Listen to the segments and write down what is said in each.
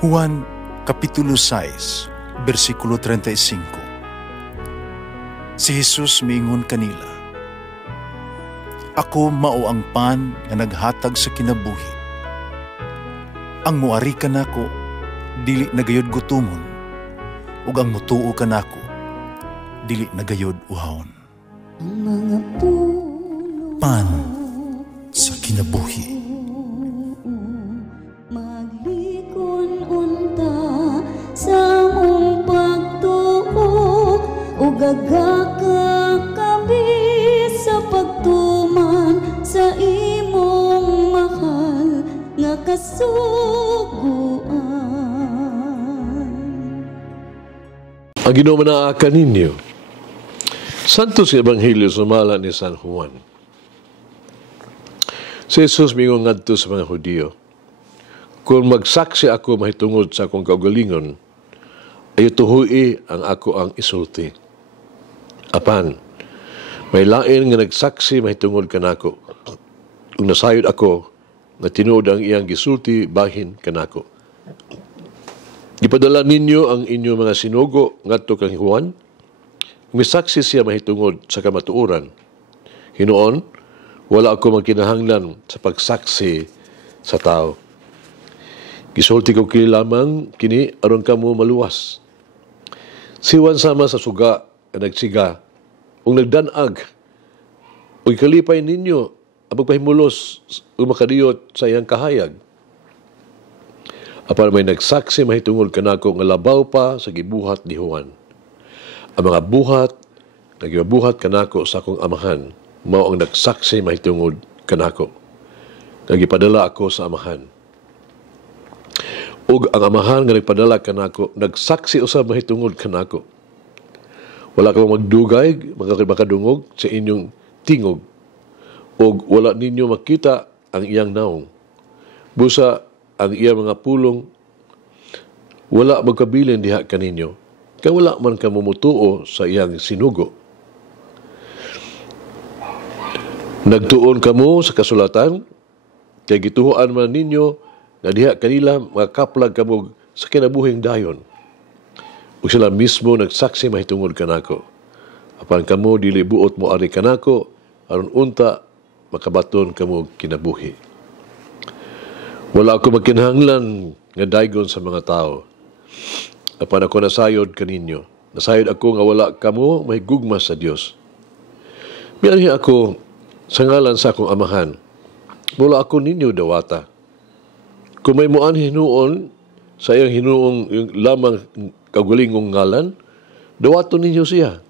Juan Kapitulo 6, versikulo 35. Si Jesus miingon kanila, "Ako mao ang pan nga naghatag sa kinabuhi. Ang muari kanako dili nagayod gutumon, ug ang mutuo kanako dili nagayod uhawon." Ang mga puno Pan sa kinabuhi. maglikon unta sa mong pagtuo ug gagakabi sa pagtuman sa imong mahal nga kasuguan. Ang ginumanaakan ninyo, Santos Ebanghelyo sumala ni San Juan. Si Jesus mingon ngadto sa mga Hudiyo, "Kung magsaksi ako mahitungod sa akong kaugalingon, ayo tuhui ang ako ang isulti. Apan, may lain nga nagsaksi mahitungod kanako. Kung nasayod ako, na tinuod ang iyang gisulti bahin kanako. Ipadala ninyo ang inyong mga sinugo ngadto kang Juan. Misaksi siya mahitungod sa kamatuoran. Hinuon, wala ako magkinahanglan sa pagsaksi sa tao. Gisulti ko kini lamang kini aron kamo maluwas. Si Juan sama sa suga nga nagsiga ug nagdanag ug kalipay ninyo ang pagpahimulos ug makadiyot sa iyang kahayag. Apan may nagsaksi mahitungod kanako nga labaw pa sa gibuhat ni Juan. Ang mga buhat na gibuhat kanako sa akong amahan mao ang nagsaksi mahitungod kanako. Nagipadala ako sa amahan. Ug ang amahan nga nagpadala kanako nagsaksi usab mahitungod kanako. Wala ka magdugay, makadungog sa inyong tingog, ug wala ninyo makita ang iyang naong. Busa ang iyang mga pulong wala magkabilin diha kaninyo, kay wala man ka mumutuo sa iyang sinugo. Nagtuon kamo sa kasulatan, kay gituhuan man ninyo na diha kanila makaplag kamo sa kinabuhing dayon. Ug sila mismo nagsaksi mahitungod kanako. Apan kamo dili buot mo ari kanako, aron unta makabaton kamo kinabuhi. Wala ako magkinahanglan nga daygon sa mga tao. Apan ako nasayod kaninyo. Nasayod ako nga wala kamo mahigugma sa Dios. Mianhi ako sa ngalan sa akong amahan. Wala ako ninyo dawata. Kung may muan hinuon sa iyang hinuong yung lamang kagulingong ngalan, dawaton ninyo siya.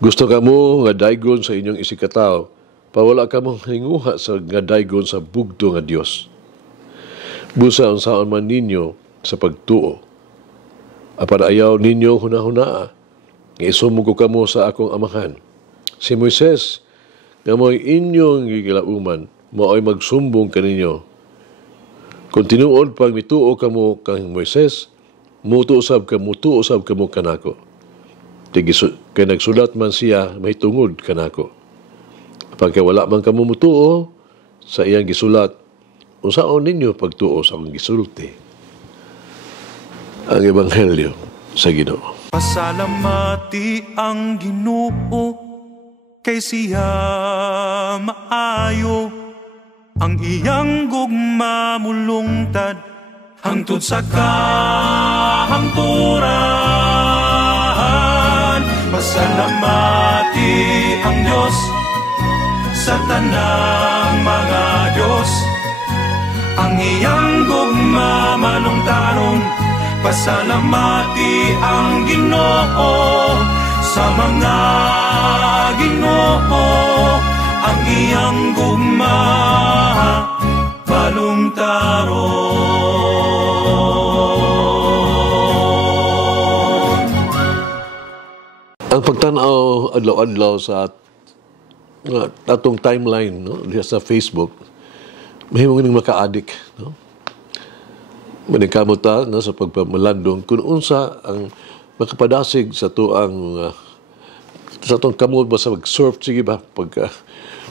Gusto kamo nga daygon sa inyong isikataw, pawala kamo hinguha sa nga daygon sa bugto nga Dios. Busa unsaon man ninyo sa pagtuo. Apan ayaw ninyo hunahunaa, nga isumog ko kamo sa akong amahan. Si Moises, nga mo'y inyong gigilauman, mao'y magsumbong kaninyo. Kung tinuod pag mituo kamo kang Moises, mutuo sab kamo kanako. Kay nagsulat man siya, may tungod kanako. Pagka wala man kamo mutuo sa iyang gisulat, unsaon ninyo pagtuo sa akong gisulti? Ang Ebanghelyo sa Ginoo. Pasalamati ang Ginoo, kay siya maayo, ang iyang gugma mulungtad hangtod sa kahangturan. Pasalamati ang Diyos sa tanang mga Diyos, ang iyang gugma malungtaron. Pasalamati ang Ginoo sa mga Ginoo, ang iyang gugma balungtaron. Ang pagtanaw adlaw-adlaw sa atong timeline, no, diha sa Facebook, mahimong ning maka-addict, no? Maningkamuta na sa pagpamalandong kung unsa ang makapadasig sa tuang sa atong kamot ba sa mag-surf, sige ba, pagka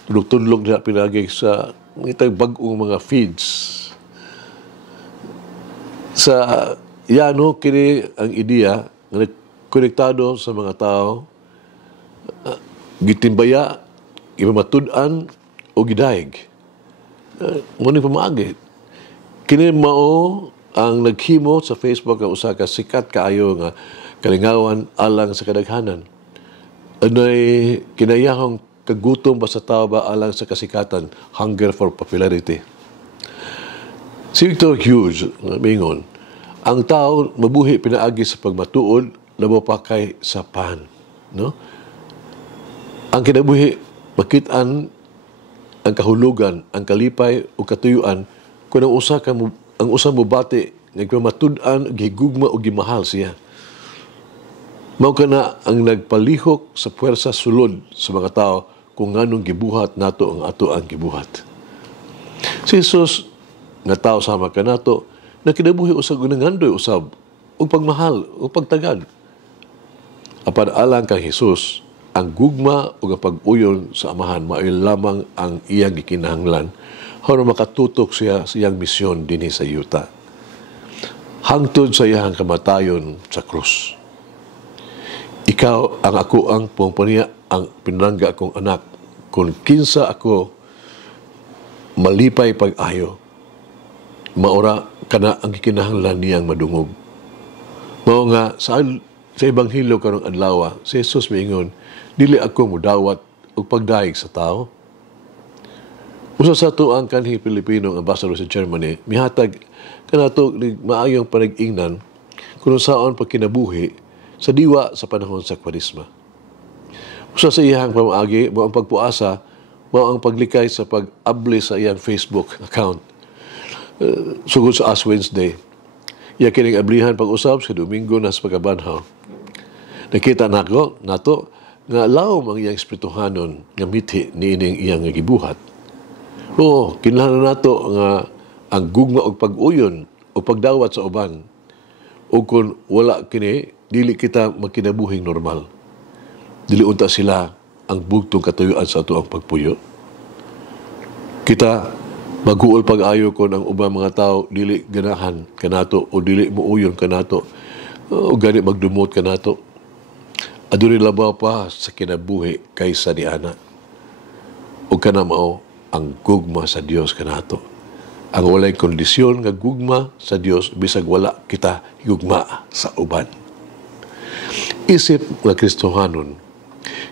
tudlog na pinagay sa itang bag-ong mga feeds. Sa yano kini ang ideya nga konektado sa mga tao, gitimbaya, ipamatud-an o gidayeg. Muna pamagi. Kini mao ang naghimo sa Facebook nga usa ka sikat kaayo nga kalingawan alang sa kadaghanan. Ano'y kinayahong kagutom ba sa tao ba alang sa kasikatan, hunger for popularity. Si Victor Hughes, mingon, ang tao mabuhi pinaagi sa pagmatuod, labo pa kay sa pan. No? Ang kinabuhi, makitaan ang kahulugan, ang kalipay o katuyuan kung ang usa mo bati nagpamatud-an, gihigugma o gimahal siya. Mao kana ang nagpalihok sa puwersa sulod sa mga tao kung nganong gibuhat nato ang ato ang gibuhat. Si Jesus nga tao sama kanato na kinabuhi usab gunangandoy usab og pagmahal o pagtagad. Apan alang kang Jesus, ang gugma o ang pag-uyon sa amahan maoy lamang ang iyang gikinahanglan aron makatutok siya sa iyang misyon dinhi sa yuta. Hangtod sa iyang kamatayon sa krus. Ikaw ang ako ang pumapaniya, ang pinangga akong anak. Kung kinsa ako malipay pag-ayo, maura kana ang gikinahanglan niyang madungog. Mao nga sa Ebanghelyo karong adlaw, si Jesus miingon, dili ako mudawat og pagdaig sa tao. Usa sa tuang kanhi Pilipino nga ambassador sa Germany, mihatag kanato maayong panag-ingnan kung saon pagkinabuhi sa diwa sa panahon sa Kwaresma. Usa sa iyang pamaagi, mao ang pagpuasa, mao ang paglikay sa pag-abli sa iyang Facebook account. Sugod sa Ash Wednesday, iya kining ablihan pag-usab sa Domingo na sa pagkabanhaw. Nakita nato nga lawom ang iyang espirituhanon nga mithi niining iyang gibuhat. Oo, kinahanglan nato nga ang gugma og pag-uyon o pagdawat sa uban. O kung wala kini, dili kita makinabuhing normal. Dili unta sila ang bugtong katuyuan sa ato ang pagpuyo. Kita maguol pag-ayo kon ang ubang mga tao dili ganahan kanato o dili muuyon kanato o gani magdumot kanato. Adunay labaw pa sa kinabuhi kaysa ni ana. O kana mao ang gugma sa Dios kanato. Ang walay kondisyon nga gugma sa Dios bisag wala kita gugma sa uban. Isip nga Kristohanon,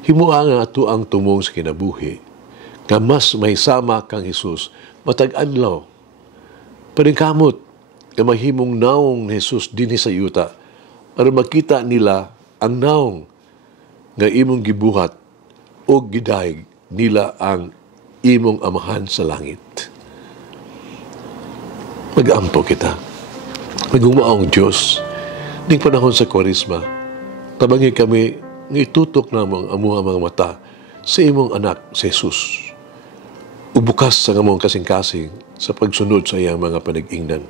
himuha nga ato ang tumong sa kinabuhi nga mas may sama kang Jesus matag-adlaw. Paningkamot nga mahimong naong ni Jesus dinhi sa yuta aron makita nila ang naong nga imong gibuhat o gidayeg nila ang imong amahan sa langit. Mag-ampo kita. Maghumaong Diyos, ning panahon sa Kwaresma, tabangi kami nga itutok namang amuha mga mata sa imong anak, si Jesus. Ubukas sa among kasing-kasing sa pagsunod sa iyang mga panag-ingnan.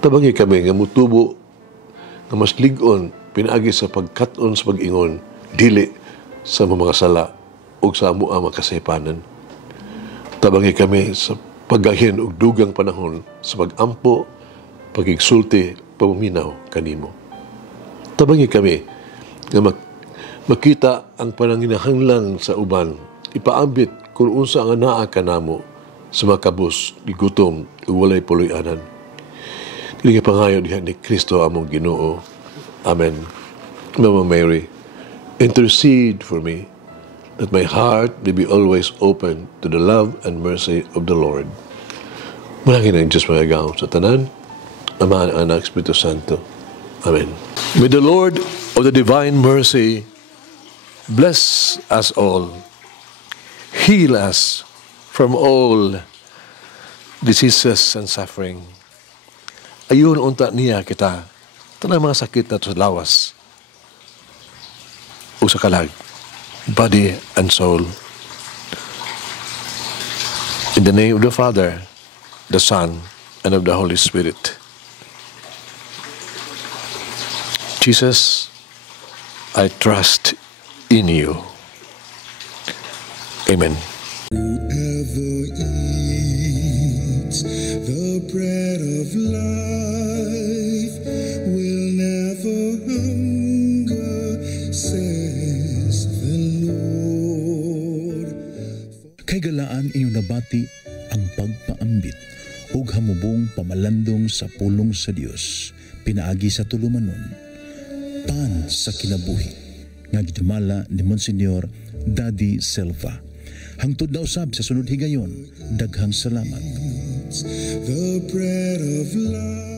Tabangi kami nga mutubo nga mas ligon pinaagi sa pagkat-on sa pag-ingon, dili sa mga sala o sa amuha mga kasaypanan. Tabangi kami sa paggahin og dugang panahon sa pag-ampo, pagigsulti, pamuminaw kanimo. Tabangi kami nga makita ang pananginahanglan sa uban, ipaambit kung unsa ang naa kanamo sa makabus, gutom, walay puloy-anan. Kini pangayo diha ni Kristo among Ginoo. Amen. Mama Mary, intercede for me that my heart may be always open to the love and mercy of the Lord. Manangin ang Diyos mga gawang sa tanan, Ama, Anak, Espiritu Santo. Amen. May the Lord of the divine mercy bless us all, heal us from all diseases and suffering. Ayun unta niya kita, tanang mga sakit na sa lawas o sa kalag, body and soul. In the name of the Father, the Son, and of the Holy Spirit. Jesus, I trust in you. Amen. Whoever eats the bread of life Mahigalaan inyong nabati ang pagpaambit ug hamubong pamalandong sa pulong sa Dios pinaagi sa tulumanon. Pan sa kinabuhi nga gidumala ni Monsignor Daddy Silva. Hangtod na usab sa sunod higayon, daghang salamat. The bread of life.